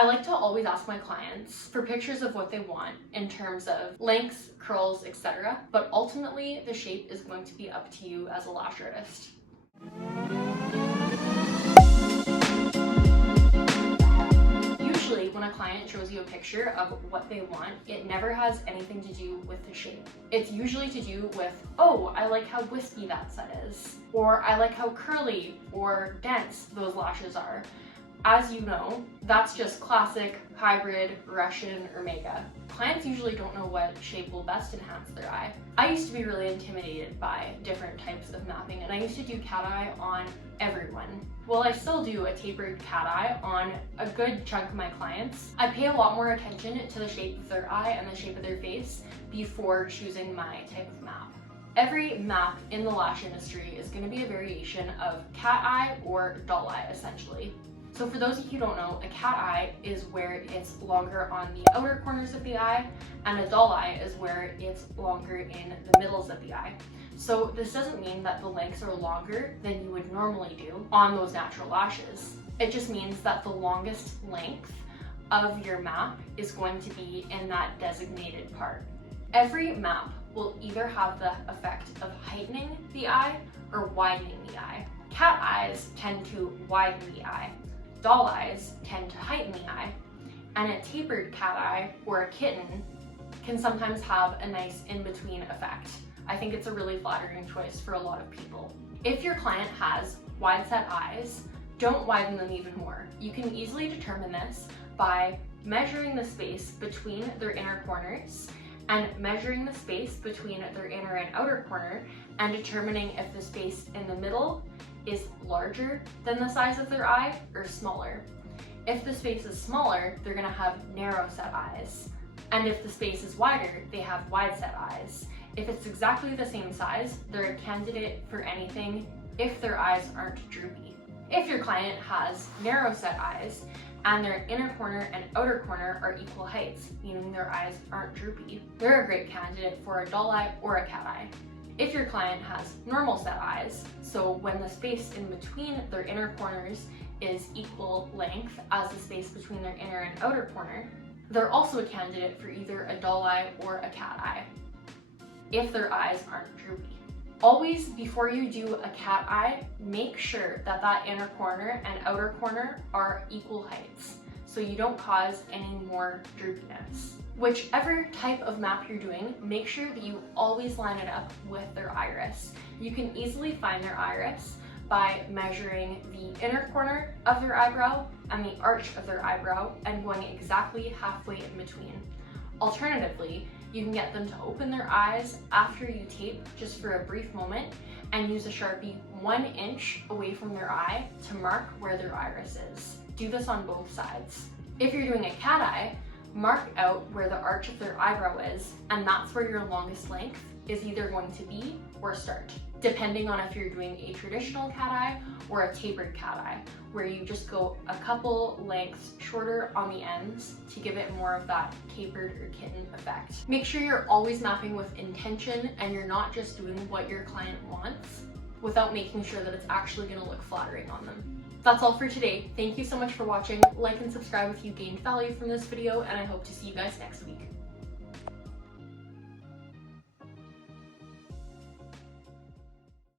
I like to always ask my clients for pictures of what they want in terms of lengths, curls, etc. But ultimately, the shape is going to be up to you as a lash artist. Usually, when a client shows you a picture of what they want, it never has anything to do with the shape. It's usually to do with, oh, I like how wispy that set is, or I like how curly or dense those lashes are. As you know, that's just classic, hybrid, Russian, or mega. Clients usually don't know what shape will best enhance their eye. I used to be really intimidated by different types of mapping, and I used to do cat eye on everyone. Well, I still do a tapered cat eye on a good chunk of my clients. I pay a lot more attention to the shape of their eye and the shape of their face before choosing my type of map. Every map in the lash industry is going to be a variation of cat eye or doll eye, essentially. So for those of you who don't know, a cat eye is where it's longer on the outer corners of the eye, and a doll eye is where it's longer in the middles of the eye. So this doesn't mean that the lengths are longer than you would normally do on those natural lashes. It just means that the longest length of your map is going to be in that designated part. Every map will either have the effect of heightening the eye or widening the eye. Cat eyes tend to widen the eye. Doll eyes tend to heighten the eye, and a tapered cat eye or a kitten can sometimes have a nice in-between effect. I think it's a really flattering choice for a lot of people. If your client has wide set eyes, don't widen them even more. You can easily determine this by measuring the space between their inner corners and measuring the space between their inner and outer corner and determining if the space in the middle is larger than the size of their eye or smaller. If the space is smaller, they're gonna have narrow set eyes. And if the space is wider, they have wide set eyes. If it's exactly the same size, they're a candidate for anything if their eyes aren't droopy. If your client has narrow set eyes and their inner corner and outer corner are equal heights, meaning their eyes aren't droopy, they're a great candidate for a doll eye or a cat eye. If your client has normal set eyes, so when the space in between their inner corners is equal length as the space between their inner and outer corner, they're also a candidate for either a doll eye or a cat eye, if their eyes aren't droopy. Always, before you do a cat eye, make sure that that inner corner and outer corner are equal heights, so you don't cause any more droopiness. Whichever type of map you're doing, make sure that you always line it up with their iris. You can easily find their iris by measuring the inner corner of their eyebrow and the arch of their eyebrow and going exactly halfway in between. Alternatively, you can get them to open their eyes after you tape just for a brief moment and use a Sharpie 1 inch away from their eye to mark where their iris is. Do this on both sides. If you're doing a cat eye, mark out where the arch of their eyebrow is, and that's where your longest length is either going to be or start, depending on if you're doing a traditional cat eye or a tapered cat eye, where you just go a couple lengths shorter on the ends to give it more of that tapered or kitten effect. Make sure you're always mapping with intention and you're not just doing what your client wants without making sure that it's actually going to look flattering on them. That's all for today. Thank you so much for watching. Like and subscribe if you gained value from this video, and I hope to see you guys next week.